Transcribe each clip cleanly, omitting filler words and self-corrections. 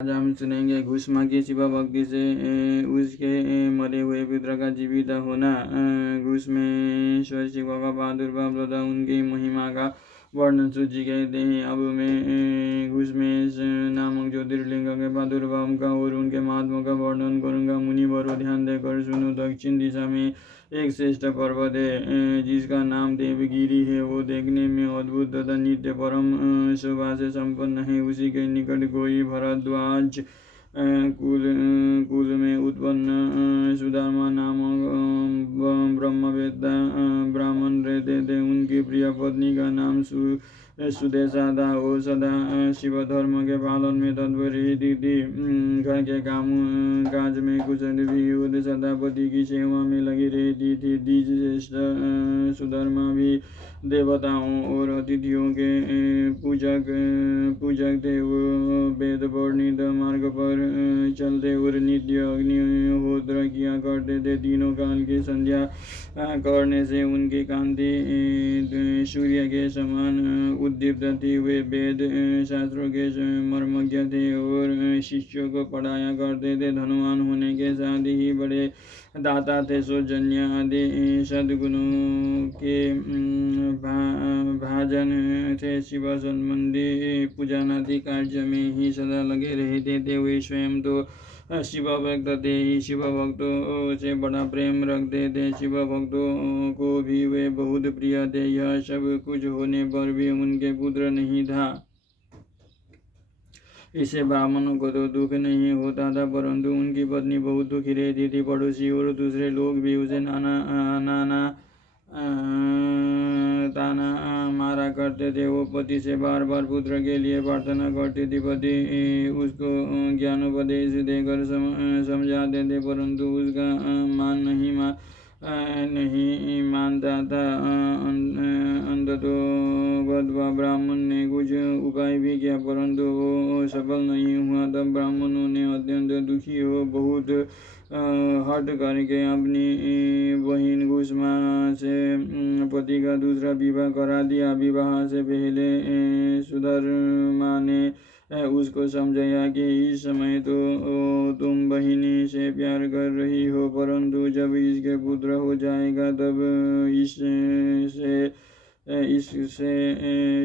आज हम सुनेंगे घुष्मा की शिवा भक्ति से उसके मरे हुए पुत्र का जीवित होना। घुष्मेश्वर शिव का प्रादुर्भाव तथा उनकी महिमा का वर्णन सूची कहते हैं। अब मैं घुष्मेश नामक ज्योतिर्लिंग के प्रादुर्भाव का और उनके महात्मा का वर्णन करूंगा। मुनिवरों ध्यान देकर सुनो। दक्षिण दिशा में एक श्रेष्ठ पर्वत है जिसका नाम देवगिरी है। वो देखने में अद्भुत तथा नित्य परम शोभा से संपन्न है। उसी के निकट कोई भरद्वाज कुल में उत्पन्न सुदामा नामक ब्रह्मवेत्ता ब्राह्मण रहते थे। उनकी प्रिय पत्नी का नाम सुदेशा था। वो सदा शिव धर्म के पालन में तत्पर रहती थी। घर के काम काज में कुशल भी और सदा पति की सेवा में लगी रहती थी। द्विज श्रेष्ठ सुधर्मा भी देवताओं और अतिथियों के पूजक थे। वो वेद वर्णित मार्ग पर चलते और नित्य अग्निहोत्र किया करते थे। तीनों काल की संध्या करने से उनकी कांति सूर्य के समान उद्दीप्त थी। वे वेद शास्त्रों के मर्मज्ञ थे और शिष्यों को पढ़ाया करते थे। धनवान होने के साथ ही बड़े दाता थे। सौजन्य आदि सद्गुणों के भाजन थे। शिव संबंधी पूजनादि कार्य में ही सदा लगे रहते थे। वे स्वयं तो शिव भक्त थे ही शिव भक्तों से बड़ा प्रेम रखते थे। शिव भक्तों को भी वे बहुत प्रिय थे। यह सब कुछ होने पर भी उनके पुत्र नहीं था। इससे ब्राह्मणों को तो दुख नहीं होता था, परंतु उनकी पत्नी बहुत दुखी रहती थी। पड़ोसी और दूसरे लोग भी उसे ताना मारा करते थे। वो पति से बार बार पुत्र के लिए प्रार्थना करती थी। पति उसको ज्ञानोपदेश देकर समझाते थे, परंतु उसका मान नहीं मानता था। अंततः ब्राह्मण ने कुछ उपाय भी किया, परंतु वो सफल नहीं हुआ। तब ब्राह्मणों ने अत्यंत दुखी हो बहुत हट करके अपनी बहन घुष्मा से पति का दूसरा विवाह करा दिया। विवाह से पहले सुधर्मा ने उसको समझाया कि इस समय तो तुम बहिनी से प्यार कर रही हो, परंतु जब इसके पुत्र हो जाएगा तब इससे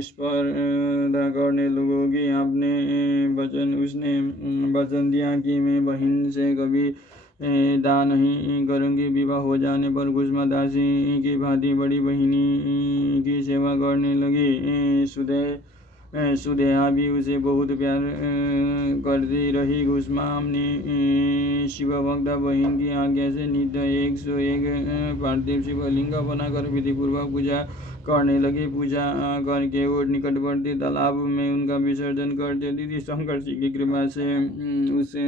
स्पर्धा करने लगोगी। उसने वचन दिया कि मैं बहन से कभी दान नहीं करूंगी। विवाह हो जाने पर घुष्मा दासी की भांति बड़ी बहिनी की सेवा करने लगी। सुदेहा भी उसे बहुत प्यार करती रही। घुष्मा अपनी शिवभक्त बहन की आज्ञा से नित्य 101 पार्थिव शिवलिंग बनाकर विधिपूर्वक पूजा करने लगी। पूजा करके और निकटवर्ती तालाब में उनका विसर्जन कर देती थी। शंकर जी की कृपा से उसके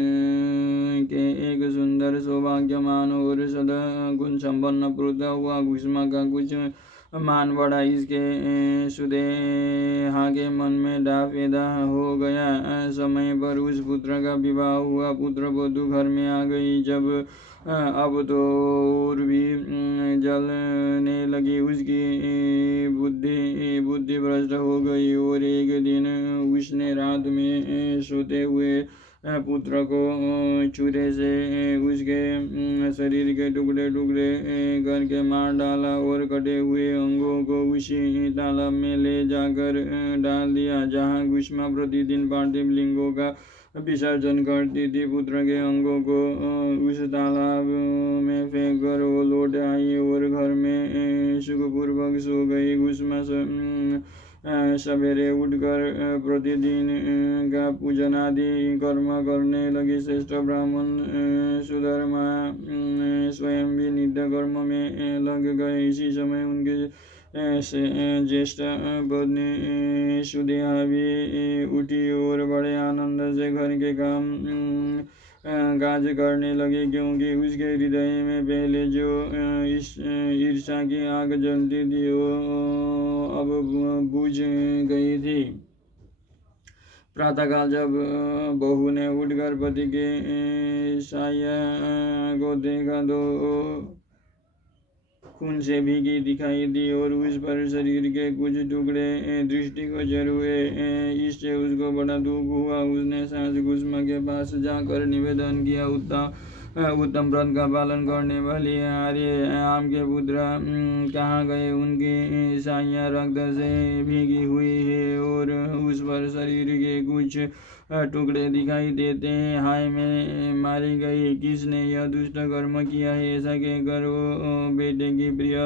एक सुंदर सौभाग्यमान और सदा गुण संपन्न पुत्र हुआ। घुष्मा का कुछ मान बढ़ा। इसके सुदेहा के मन में डा पैदा हो गया। समय पर उस पुत्र का विवाह हुआ। पुत्र वधू घर में आ गई। जब अब तो और भी जलने लगी। उसकी बुद्धि भ्रष्ट हो गई और एक दिन उसने रात में सोते हुए पुत्र को छुरे से उसके शरीर के टुकड़े टुकड़े करके मार डाला और कटे हुए अंगों को उसी तालाब में ले जाकर डाल दिया जहाँ घुष्मा प्रतिदिन पार्थिव लिंगों का विसर्जन करती थी। पुत्र के अंगों को उस तालाब में फेंक कर वो लौट आई और घर में सुखपूर्वक सो गई। घुष्मा सवेरे उठकर प्रतिदिन का पूजन आदि कर्म करने लगी। श्रेष्ठ ब्राह्मण सुधर्मा स्वयं भी नित्य कर्म में लग गए। इसी समय उनके ज्येष्ठ पत्नी सुदेहा भी उठी और बड़े आनंद से घर के काम काज करने लगे, क्योंकि उसके हृदय में पहले जो ईर्ष्या की आग जलती थी वो अब बुझ गई थी। प्रातःकाल जब बहू ने उठकर पति के साया को देखा तो खून से भीगी दिखाई दी और उस पर शरीर के कुछ टुकड़े दृष्टिगोचर हुए। इससे उसको बड़ा दुख हुआ। उसने सास गुस्मा के पास जाकर निवेदन किया, उत्तम व्रत का पालन करने वाली आर्य आम के पुत्र कहाँ गए? उनकी साइयाँ रक्त से भीगी हुई है और उस पर शरीर के कुछ टुकड़े दिखाई देते हैं। हाय, मैं मारी गई, किसने यह दुष्ट कर्म किया है? ऐसा कहकर वो बेटे की प्रिय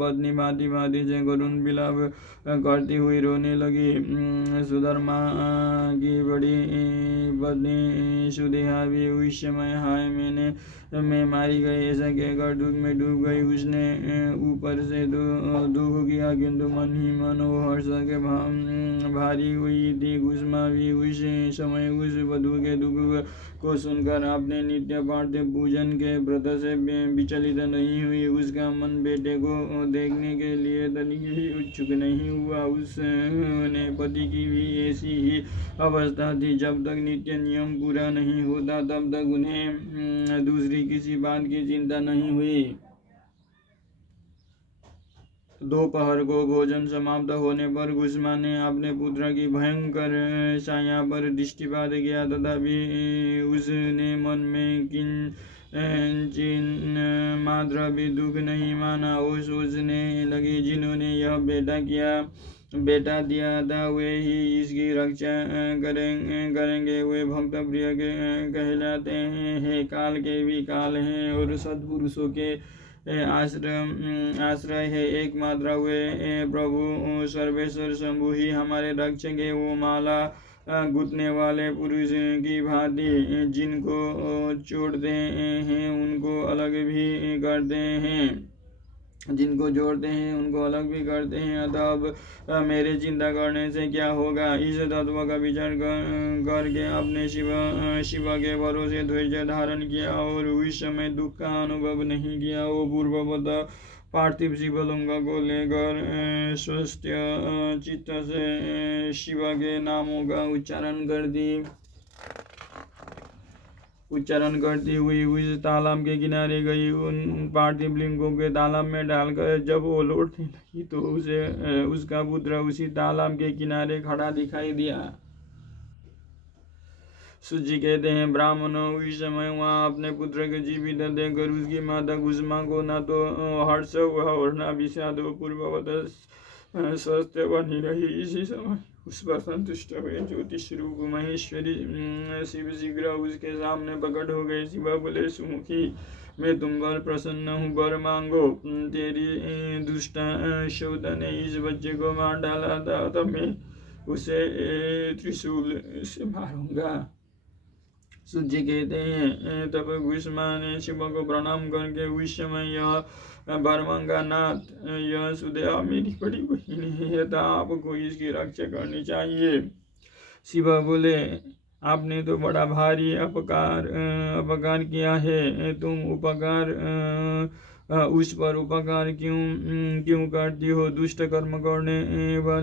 पत्नी भांति भांति से करुण विलाप करती हुई रोने लगी। सुधर्मा की बड़ी पत्नी सुदेहा भी उस समय हाय मैं मारी गई ऐसा कहकर दुख में डूब गई। उसने ऊपर से दुख किया किंतु मन ही मन वो हर्ष के भारी हुई थी। गुस्मा भी उस समय उस वधु के दुख को सुनकर अपने नित्य पार्थिव पूजन के व्रत से विचलित नहीं हुई। उसका मन बेटे को देखने के लिए तनिक ही उत्सुक नहीं हुआ। उसने पति की भी ऐसी ही अवस्था थी। जब तक नित्य नियम पूरा नहीं होता तब तक उन्हें दूसरी किसी बात की चिंता नहीं हुई। दोपहर को भोजन समाप्त होने पर गुस्मा ने अपने पुत्र की भयंकर छाया पर दृष्टिपात किया, तथापि उसने मन में किंचिन मात्र भी दुख नहीं माना। वो सोचने लगी, जिन्होंने यह बेटा दिया था वे ही इसकी रक्षा करेंगे। वे भक्त प्रिय कहलाते हैं, काल के भी काल हैं और सद्पुरुषों के आश्रय है। एकमात्र वे प्रभु सर्वेश्वर शंभु ही हमारे रक्षक है। वो माला गुथने वाले पुरुष की भांति जिनको जोड़ते हैं उनको अलग भी करते हैं, जिनको जोड़ते हैं उनको अलग भी करते हैं। अतः अब मेरे चिंता करने से क्या होगा? इस तत्व का विचार करके अपने शिव के भरोसे धैर्य धारण किया और उस समय दुख का अनुभव नहीं किया। वो पूर्ववत पार्थिव शिवलिंग को लेकर स्वस्थ चित्त से शिव के नामों का उच्चारण करती हुई उस तालाब के किनारे गई। उन पार्थिव लिंगों के तालाब में डालकर जब वो लौटने लगी तो उसे उसका पुत्र उसी तालाब के किनारे खड़ा दिखाई दिया। सूजी कहते हैं, ब्राह्मणों उस समय वहाँ अपने पुत्र के जीवित देखकर उसकी माता गुस्मा को न तो हर्ष हुआ और न विषाद। पूर्ववत स्वस्थ बनी रही। इसी समय उस पर संतुष्ट हुए ज्योतिष रूप महेश्वरी शिव शीघ्र उसके सामने प्रकट हो गए। शिव बोले, सुमुखी, मैं तुम पर प्रसन्न हूँ, वर मांगो। तेरी दुष्ट शोध ने इस बच्चे को मार डाला था, तब मैं उसे त्रिशूल से मारूंगा। सूजी कहते हैं, तब गुस्मा ने शिव को प्रणाम करके उस समय यह भरमंगा नाथ, यह सुदेहा मेरी बड़ी बहन है, अतः आपको इसकी रक्षा करनी चाहिए। शिव बोले, आपने तो बड़ा भारी अपकार किया है। तुम उस पर उपकार क्यों करती हो? दुष्ट कर्म करने वाले